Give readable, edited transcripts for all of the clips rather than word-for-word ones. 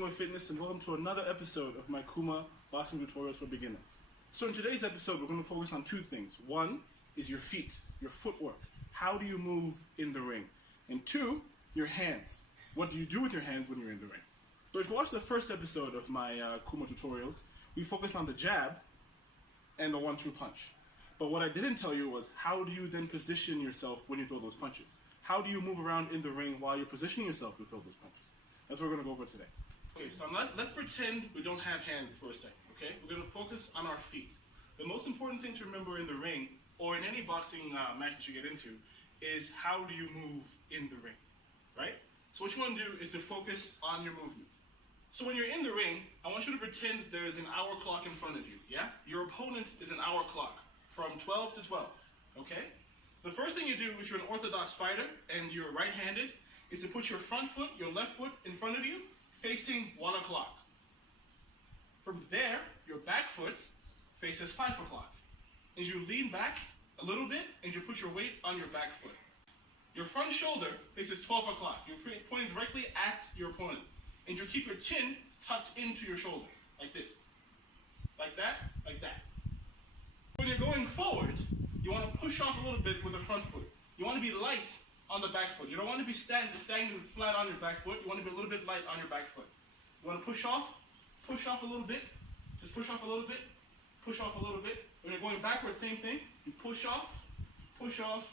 Kuma Fitness, and welcome to another episode of my Kuma Boxing Tutorials for Beginners. So in today's episode, we're going to focus on two things. One is your feet, your footwork. How do you move in the ring? And two, your hands. What do you do with your hands when you're in the ring? So if you watch the first episode of my Kuma Tutorials, we focused on the jab and the 1-2 punch. But what I didn't tell you was, how do you then position yourself when you throw those punches? How do you move around in the ring while you're positioning yourself to throw those punches? That's what we're going to go over today. Okay, so let's pretend we don't have hands for a second, okay? We're going to focus on our feet. The most important thing to remember in the ring, or in any boxing match that you get into, is how do you move in the ring, right? So what you want to do is to focus on your movement. So when you're in the ring, I want you to pretend there is an hour clock in front of you, yeah? Your opponent is an hour clock from 12 to 12, okay? The first thing you do if you're an orthodox fighter and you're right-handed is to put your front foot, your left foot in front of you, facing 1 o'clock. From there, your back foot faces 5 o'clock. As you lean back a little bit and you put your weight on your back foot. Your front shoulder faces 12 o'clock. You're pointing directly at your opponent. And you keep your chin tucked into your shoulder, like this. Like that, like that. When you're going forward, you want to push off a little bit with the front foot. You want to be light on the back foot. You don't want to be stagnant flat on your back foot. You want to be a little bit light on your back foot. You want to push off a little bit. Just push off a little bit, push off a little bit. When you're going backwards, same thing. You push off, push off,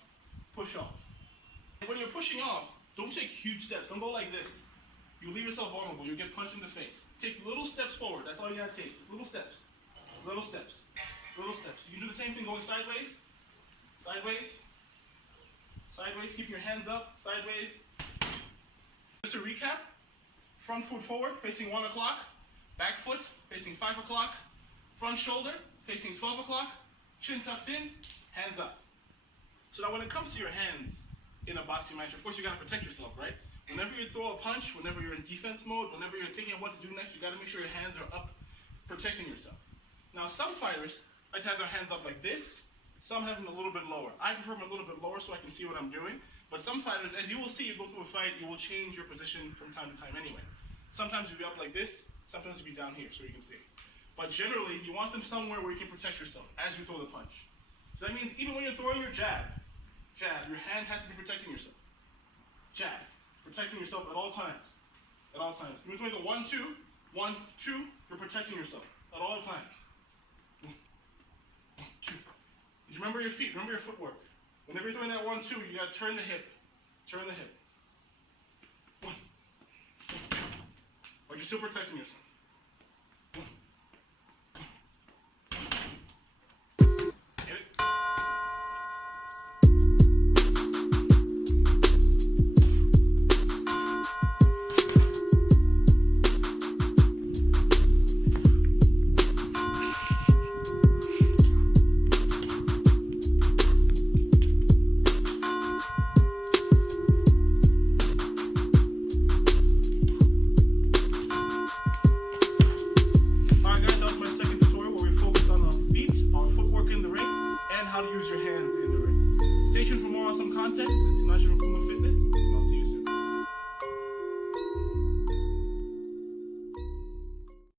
push off. And when you're pushing off, don't take huge steps. Don't go like this. You leave yourself vulnerable. You get punched in the face. Take little steps forward. That's all you gotta take. It's little steps. Little steps. Little steps. You can do the same thing going sideways. Sideways. Sideways. Keep your hands up. Sideways. Just to recap, front foot forward, facing 1 o'clock. Back foot, facing 5 o'clock. Front shoulder, facing 12 o'clock. Chin tucked in, hands up. So now when it comes to your hands in a boxing match, of course you gotta protect yourself, right? Whenever you throw a punch, whenever you're in defense mode, whenever you're thinking of what to do next, you gotta make sure your hands are up, protecting yourself. Now some fighters like to have their hands up like this. Some have them a little bit lower. I prefer them a little bit lower so I can see what I'm doing. But some fighters, as you will see, you go through a fight, you will change your position from time to time anyway. Sometimes you'll be up like this, sometimes you'll be down here so you can see. But generally, you want them somewhere where you can protect yourself as you throw the punch. So that means even when you're throwing your jab, your hand has to be protecting yourself. Jab, protecting yourself at all times. At all times. When you're doing the 1-2, 1-2, you're protecting yourself at all times. 1, 2. Remember your feet, remember your footwork. Whenever you're doing that 1-2, you gotta turn the hip. Turn the hip. 1. But you're still protecting yourself. 1. Get it? How to use your hands in the ring. Stay tuned for more.